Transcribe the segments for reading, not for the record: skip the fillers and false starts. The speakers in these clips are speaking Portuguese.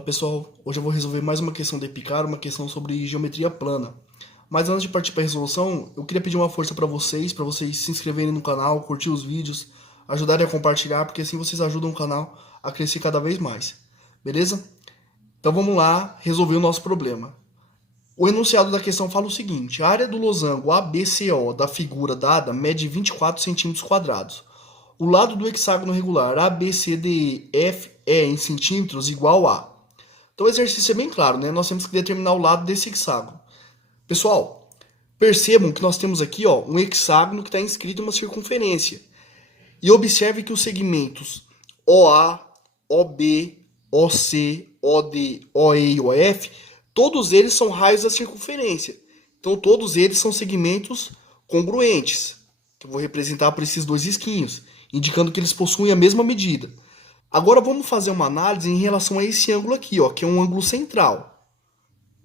Fala pessoal, hoje eu vou resolver mais uma questão de Picaro, uma questão sobre geometria plana. Mas antes de partir para a resolução, eu queria pedir uma força para vocês se inscreverem no canal, curtir os vídeos, ajudarem a compartilhar, porque assim vocês ajudam o canal a crescer cada vez mais. Beleza? Então vamos lá resolver o nosso problema. O enunciado da questão fala o seguinte: a área do losango ABCO da figura dada mede 24 centímetros quadrados. O lado do hexágono regular ABCDEFE em centímetros igual a. Então o exercício é bem claro, né? Nós temos que determinar o lado desse hexágono. Pessoal, percebam que nós temos aqui um hexágono que está inscrito em uma circunferência. E observe que os segmentos OA, OB, OC, OD, OE e OF, todos eles são raios da circunferência. Então todos eles são segmentos congruentes, que eu vou representar por esses dois risquinhos, indicando que eles possuem a mesma medida. Agora vamos fazer uma análise em relação a esse ângulo aqui, que é um ângulo central.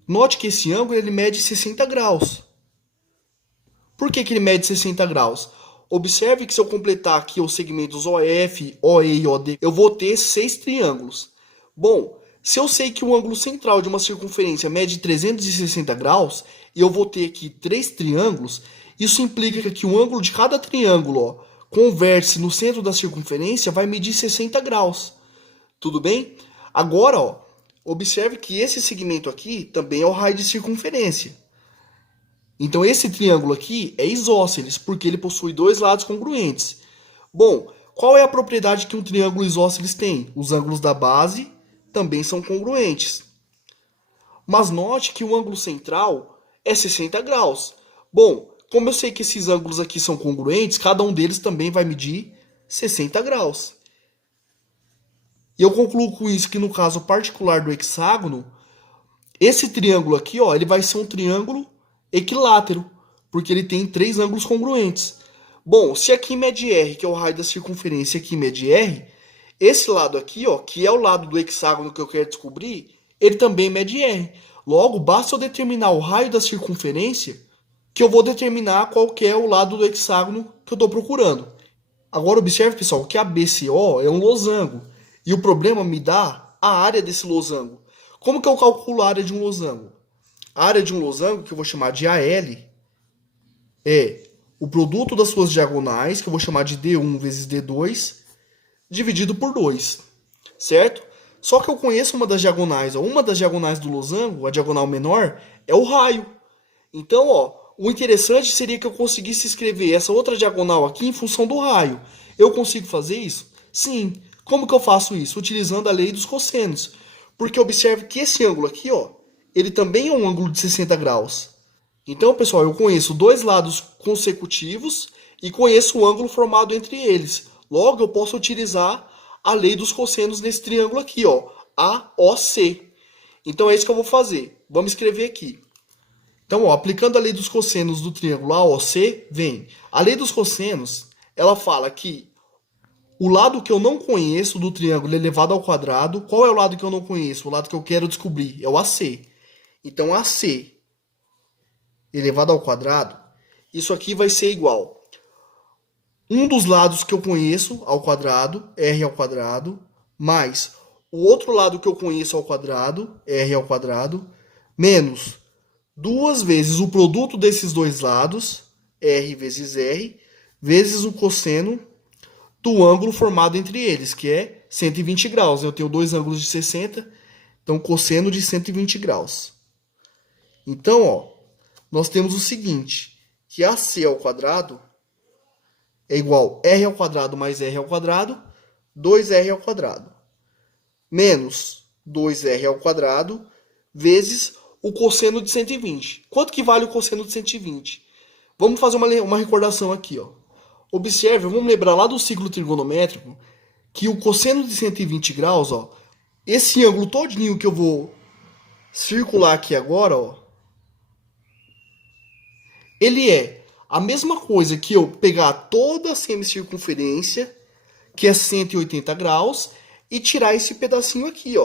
Note que esse ângulo ele mede 60 graus. Por que ele mede 60 graus? Observe que se eu completar aqui os segmentos OF, OE e OD, eu vou ter 6 triângulos. Bom, se eu sei que o ângulo central de uma circunferência mede 360 graus, e eu vou ter aqui 3 triângulos, isso implica que o ângulo de cada triângulo, com vértice no centro da circunferência, vai medir 60 graus. Tudo bem? Agora, observe que esse segmento aqui também é o raio de circunferência. Então esse triângulo aqui é isósceles, porque ele possui dois lados congruentes. Bom, qual é a propriedade que um triângulo isósceles tem? Os ângulos da base também são congruentes. Mas note que o ângulo central é 60 graus. Bom, como eu sei que esses ângulos aqui são congruentes, cada um deles também vai medir 60 graus. E eu concluo com isso que no caso particular do hexágono, esse triângulo aqui, ele vai ser um triângulo equilátero, porque ele tem 3 ângulos congruentes. Bom, se aqui mede R, que é o raio da circunferência, aqui mede R, esse lado aqui, que é o lado do hexágono que eu quero descobrir, ele também mede R. Logo, basta eu determinar o raio da circunferência, que eu vou determinar qual que é o lado do hexágono que eu estou procurando. Agora observe, pessoal, que a BCO é um losango. E o problema me dá a área desse losango. Como que eu calculo a área de um losango? A área de um losango, que eu vou chamar de AL, é o produto das suas diagonais, que eu vou chamar de D1 vezes D2, dividido por 2. Certo? Só que eu conheço uma das diagonais. Uma das diagonais do losango, a diagonal menor, é o raio. Então, o interessante seria que eu conseguisse escrever essa outra diagonal aqui em função do raio. Eu consigo fazer isso? Sim. Como que eu faço isso? Utilizando a lei dos cossenos. Porque observe que esse ângulo aqui, ele também é um ângulo de 60 graus. Então, pessoal, eu conheço dois lados consecutivos e conheço o ângulo formado entre eles. Logo, eu posso utilizar a lei dos cossenos nesse triângulo aqui, AOC. Então, é isso que eu vou fazer. Vamos escrever aqui. Então, aplicando a lei dos cossenos do triângulo AOC, vem. A lei dos cossenos, ela fala que o lado que eu não conheço do triângulo elevado ao quadrado, qual é o lado que eu não conheço? O lado que eu quero descobrir é o AC. Então, AC elevado ao quadrado, isso aqui vai ser igual. Um dos lados que eu conheço ao quadrado, R ao quadrado, mais o outro lado que eu conheço ao quadrado, R ao quadrado, menos 2 vezes o produto desses dois lados, R vezes R, vezes o cosseno do ângulo formado entre eles, que é 120 graus. Eu tenho dois ângulos de 60, então cosseno de 120 graus. Então, nós temos o seguinte, que AC ao quadrado é igual a R ao quadrado mais R ao quadrado, 2R ao quadrado, menos 2R ao quadrado, vezes o cosseno de 120. Quanto que vale o cosseno de 120? Vamos fazer uma recordação aqui, Observe, vamos lembrar lá do ciclo trigonométrico, que o cosseno de 120 graus, esse ângulo todinho que eu vou circular aqui agora, ele é a mesma coisa que eu pegar toda a semicircunferência, que é 180 graus, e tirar esse pedacinho aqui,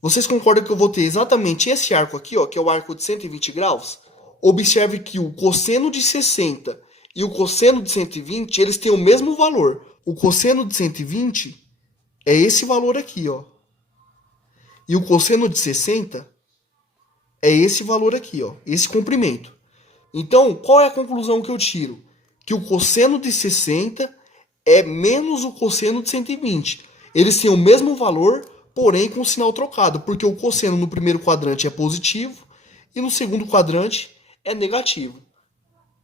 Vocês concordam que eu vou ter exatamente esse arco aqui, que é o arco de 120 graus? Observe que o cosseno de 60 e o cosseno de 120, eles têm o mesmo valor. O cosseno de 120 é esse valor aqui, E o cosseno de 60 é esse valor aqui, ó, esse comprimento. Então, qual é a conclusão que eu tiro? Que o cosseno de 60 é menos o cosseno de 120. Eles têm o mesmo valor, porém com o sinal trocado, porque o cosseno no primeiro quadrante é positivo e no segundo quadrante é negativo.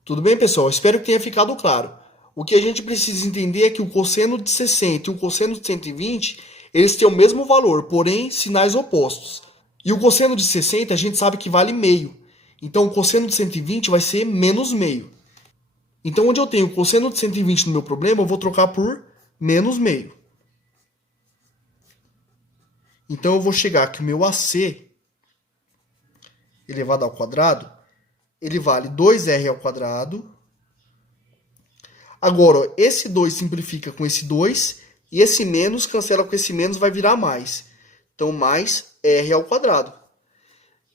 Tudo bem, pessoal? Espero que tenha ficado claro. O que a gente precisa entender é que o cosseno de 60 e o cosseno de 120, eles têm o mesmo valor, porém sinais opostos. E o cosseno de 60 a gente sabe que vale meio. Então o cosseno de 120 vai ser menos meio. Então onde eu tenho o cosseno de 120 no meu problema, eu vou trocar por menos meio. Então eu vou chegar que o meu AC elevado ao quadrado, ele vale 2R ao quadrado. Agora, ó, esse 2 simplifica com esse 2, e esse menos cancela com esse menos, vai virar mais. Então, mais R ao quadrado.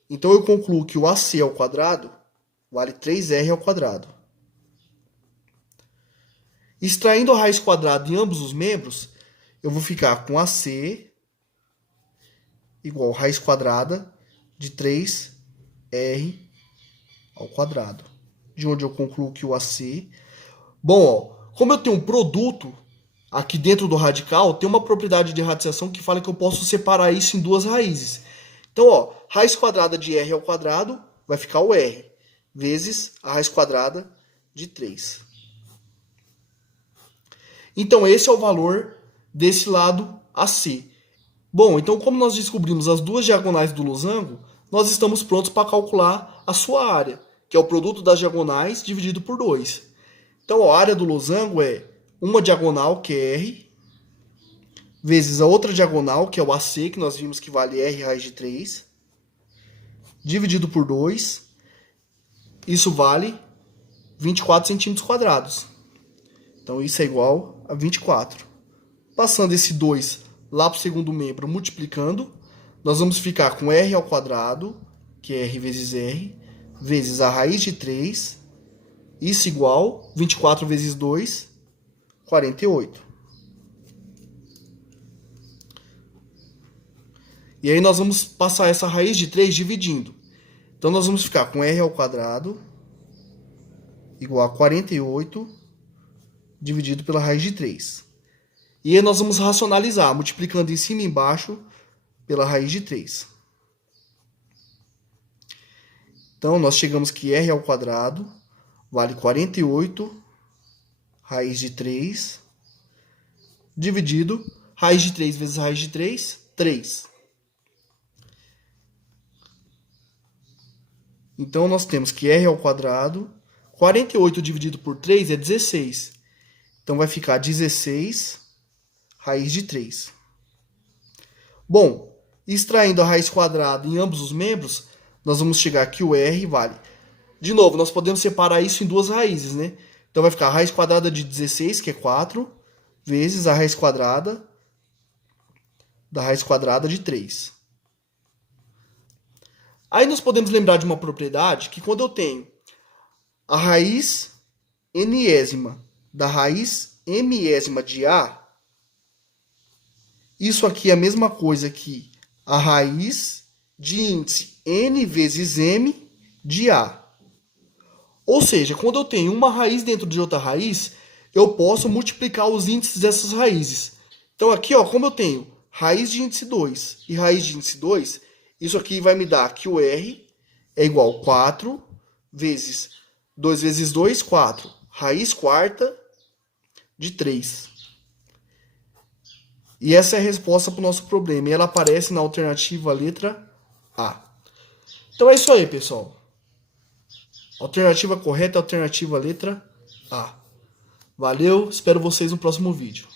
Então, eu concluo que o AC ao quadrado vale 3R ao quadrado. Extraindo a raiz quadrada em ambos os membros, eu vou ficar com AC igual a raiz quadrada de 3R ao quadrado. De onde eu concluo que o AC... Bom, ó, como eu tenho um produto aqui dentro do radical, tem uma propriedade de radiação que fala que eu posso separar isso em duas raízes. Então, ó, raiz quadrada de R ao quadrado vai ficar o R, vezes a raiz quadrada de 3. Então, esse é o valor desse lado AC. Bom, então como nós descobrimos as duas diagonais do losango, nós estamos prontos para calcular a sua área, que é o produto das diagonais dividido por 2. Então, a área do losango é uma diagonal, que é R, vezes a outra diagonal, que é o AC, que nós vimos que vale R raiz de 3, dividido por 2. Isso vale 24 centímetros quadrados. Então, isso é igual a 24. Passando esse 2 lá para o segundo membro, multiplicando, nós vamos ficar com R ao quadrado, que é R vezes R, vezes a raiz de 3, isso igual 24 vezes 2, 48. E aí nós vamos passar essa raiz de 3 dividindo. Então nós vamos ficar com R ao quadrado igual a 48 dividido pela raiz de 3. E aí nós vamos racionalizar, multiplicando em cima e embaixo pela raiz de 3. Então nós chegamos que R ao quadrado vale 48 raiz de 3 dividido raiz de 3 vezes raiz de 3, 3. Então nós temos que R ao quadrado, 48 dividido por 3 é 16. Então vai ficar 16 raiz de 3. Bom, extraindo a raiz quadrada em ambos os membros, nós vamos chegar que o R vale. De novo, nós podemos separar isso em duas raízes, né? Então vai ficar a raiz quadrada de 16, que é 4, vezes a raiz quadrada da raiz quadrada de 3. Aí nós podemos lembrar de uma propriedade que quando eu tenho a raiz nésima da raiz mésima de A, isso aqui é a mesma coisa que a raiz de índice n vezes m de A. Ou seja, quando eu tenho uma raiz dentro de outra raiz, eu posso multiplicar os índices dessas raízes. Então aqui, ó, como eu tenho raiz de índice 2 e raiz de índice 2, isso aqui vai me dar que o R é igual a 4 vezes 2 vezes 2, 4. Raiz quarta de 3. E essa é a resposta para o nosso problema. E ela aparece na alternativa letra A. Então é isso aí, pessoal. Alternativa correta é a alternativa letra A. Valeu, espero vocês no próximo vídeo.